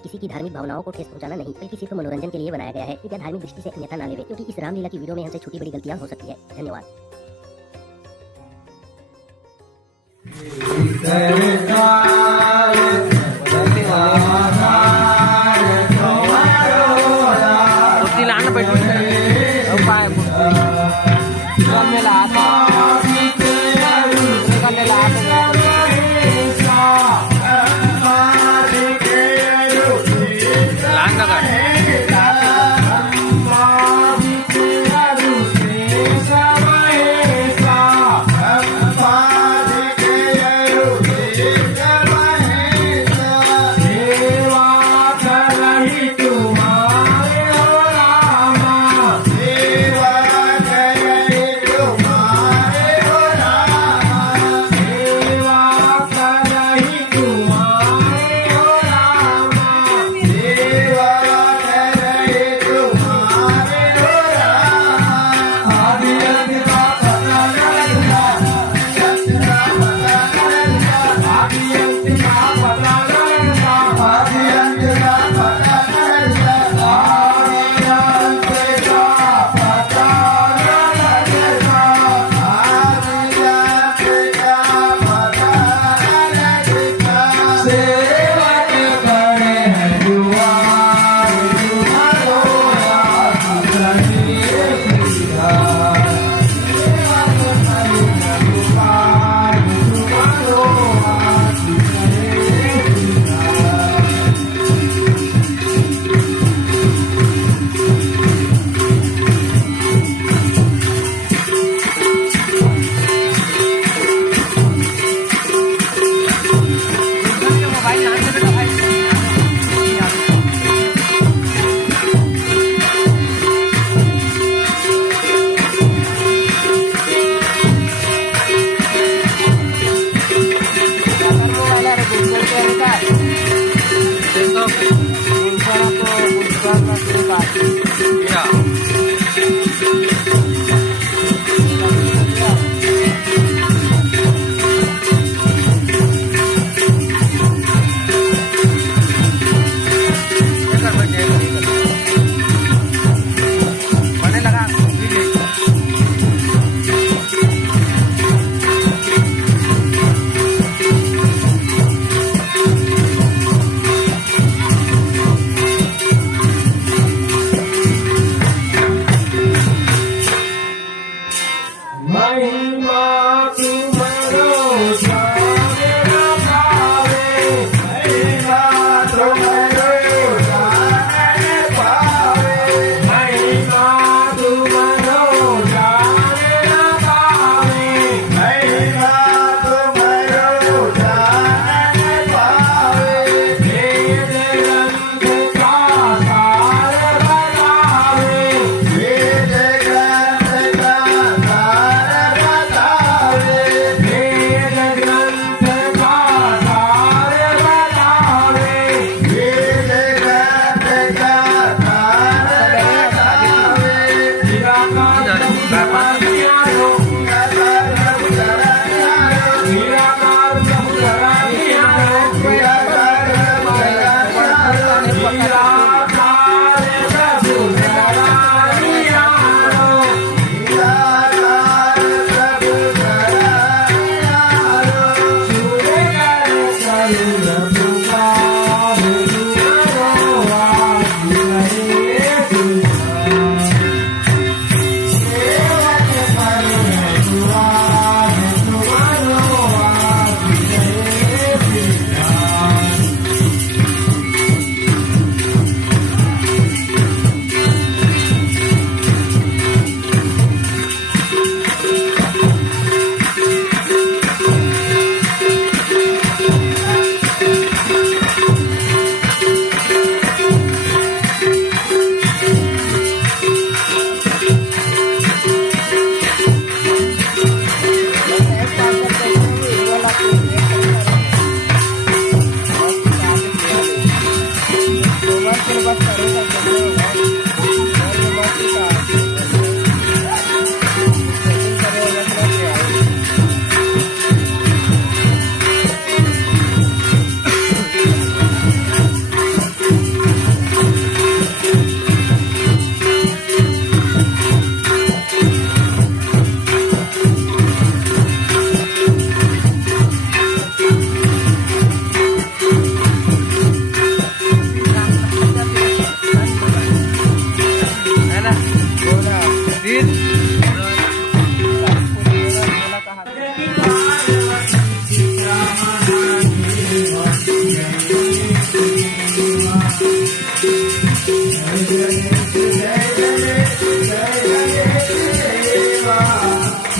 मकसद किसी की धार्मिक भावनाओं को ठेस पहुंचाना नहीं, बल्कि सिर्फ मनोरंजन के लिए बनाया गया है। कृपया धार्मिक दृष्टि से अन्यथा ना लेवे, क्योंकि इस रामलीला की वीडियो में हमसे छोटी बड़ी गलतियां हो सकती है। धन्यवाद।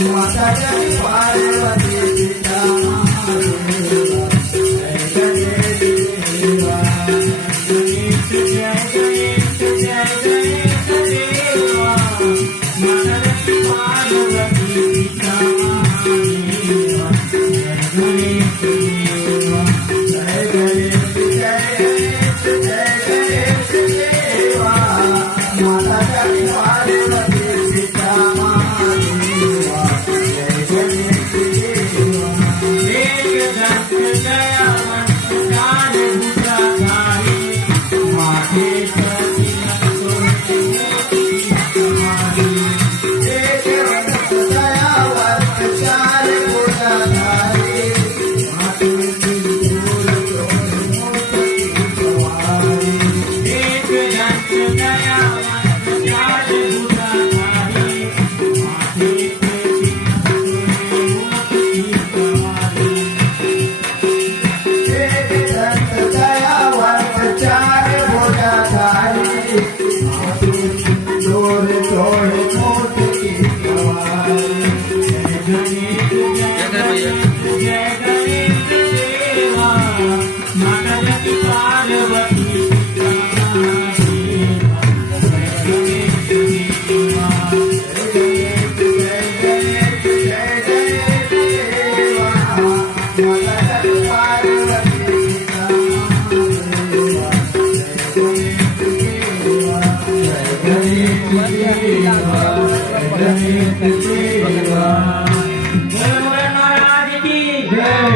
माता जय पार्वती सीता महादेवा जय देवा गणेश जय गणेश जय गणेश देवा माता जय पार्वती सीता महादेवा जय गणेश देवा जय गणेश जय गणेश जय गणेश देवा माता जय पार्वती सीता महादेवा जय गणेश देवा एक दंत दयावंत ज्ञान बुद्धिधारी माथे प्रतिनत सोने मोती एक दंत दयावंत ज्ञान बुद्धिधारी माथे सिंदूर सोने मोती सवारी एक दंत दयावंत ज्ञान बुद्धिधारी माथे प्रतिनत सोने मोती सवारी एक दंत दयावंत चार भुजाधारी माथे सिंदूर सोने मोती सवारी जय गणेश जय गणेश देवा माता जय पार्वती सीता महादेवा जय गणेश देवा जय गणेश जय गणेश देवा माता जय पार्वती सीता महादेवा जय गणेश देवा जय गणेश देवा बोलो महाराज की जय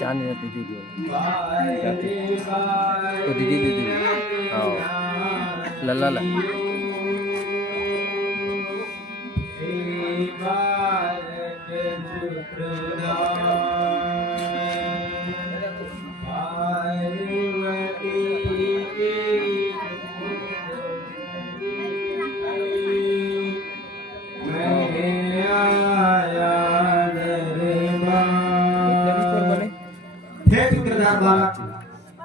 जाने दीदी तो दीदी दीदी आओ लला ला हे सूत्रधार बालक,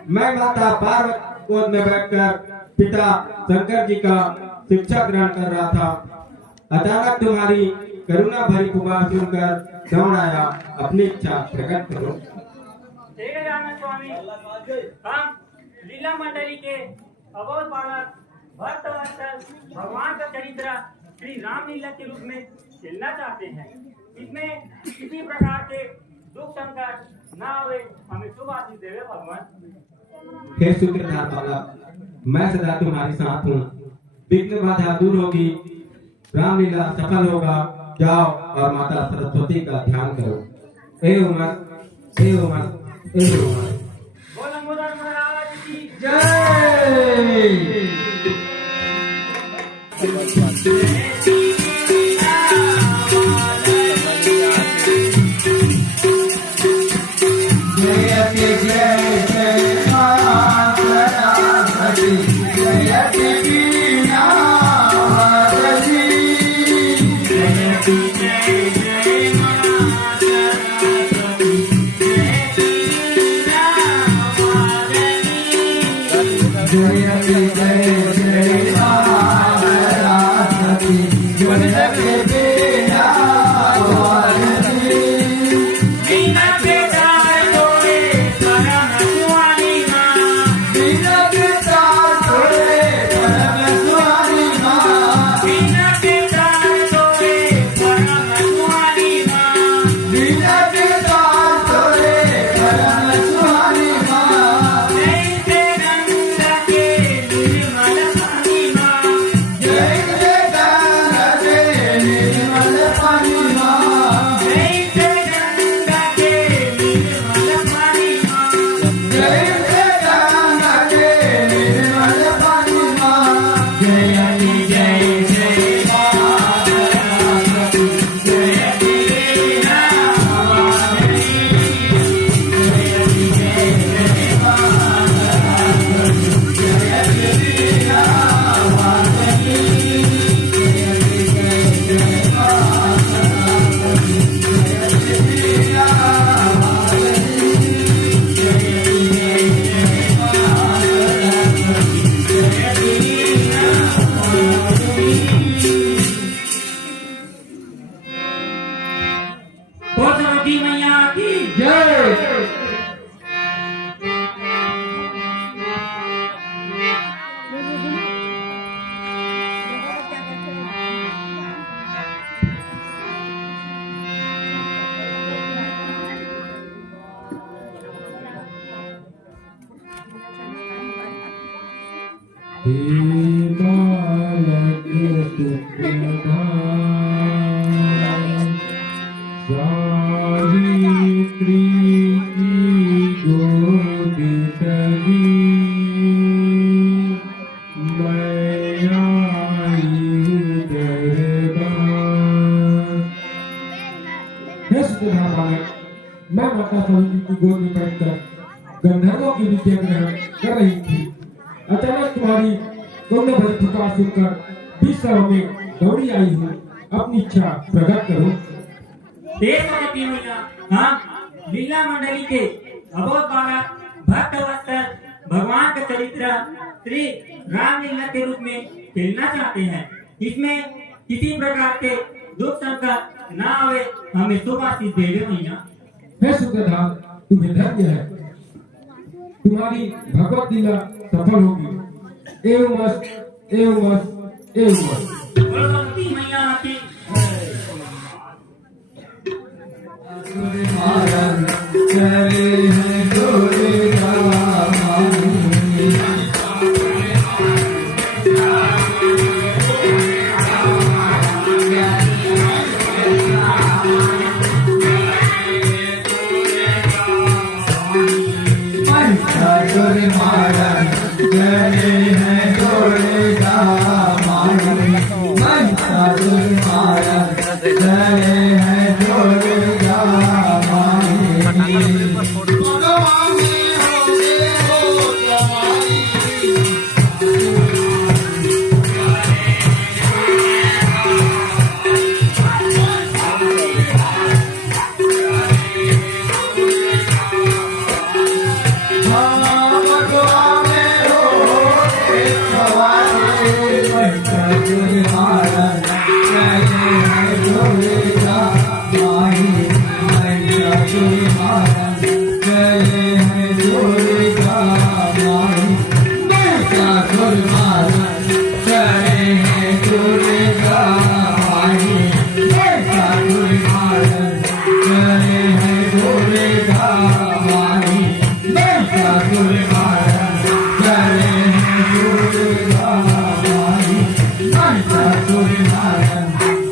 मैं माता पार्वती गोद में बैठकर पिता शंकर जी का शिक्षा ग्रहण कर रहा था। अचानक तुम्हारी करुणा भरी पुकार सुनकर दौड़ आया। अपनी इच्छा प्रकट करो। हे राणा स्वामी, हम लीला मंडली के अबोध बालक भक्तवत्सल भगवान का चरित्र श्री रामलीला के रूप में खेलना चाहते हैं। इसमें किसी प्रकार के दुख संकट न आवे, हमें शुभ आशीष देवे भगवान। हे सूत्रधार बालक, मैं सदा तुम्हारे साथ हूँ। विघ्न बाधा दूर होगी, रामलीला सफल होगा। जाओ और माता सरस्वती का ध्यान करो। हे उमस, हे उमस, हे उमस। बोलो मुरार महाराज की जय। सावित्री की गोद तली मैं आई दरबार। हे सुधार बालक, मैं माता सावित्री की गोद में बैठकर गंधर्वों की विद्या ग्रहण कर रही थी। अचानक तुम्हारी गंध भरी पुकार सुनकर विश्व में दौड़ी आई हूँ। अपनी इच्छा प्रकट करो। देशवती मैया, हम लीला मंडली के अबोध बालक भक्त वत्सल भगवान का चरित्र श्री रामलीला के रूप में खेलना चाहते हैं। इसमें किसी प्रकार के दुख संकट न आवे, हमें शुभ आशीष दे दे मैया। हे सुखदार, तुम्हें धन्य है, तुम्हारी भगवत लीला सफल होगी। एवं मस्त, एवं मस्त, एवं मस्त। भगवती मैया की चले हैं डोले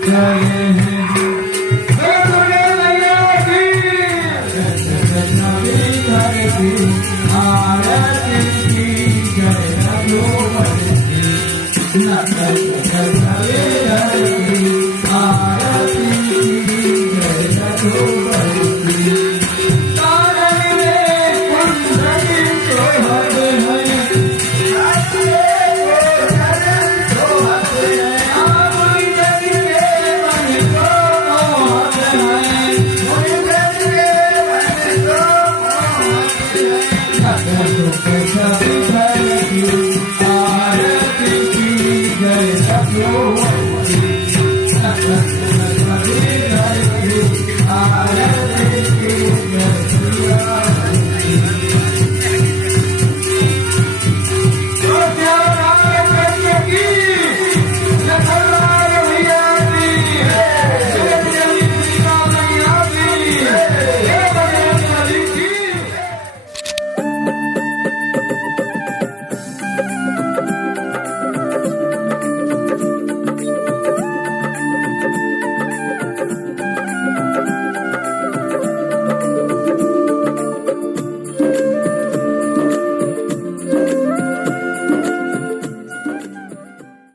चले हैं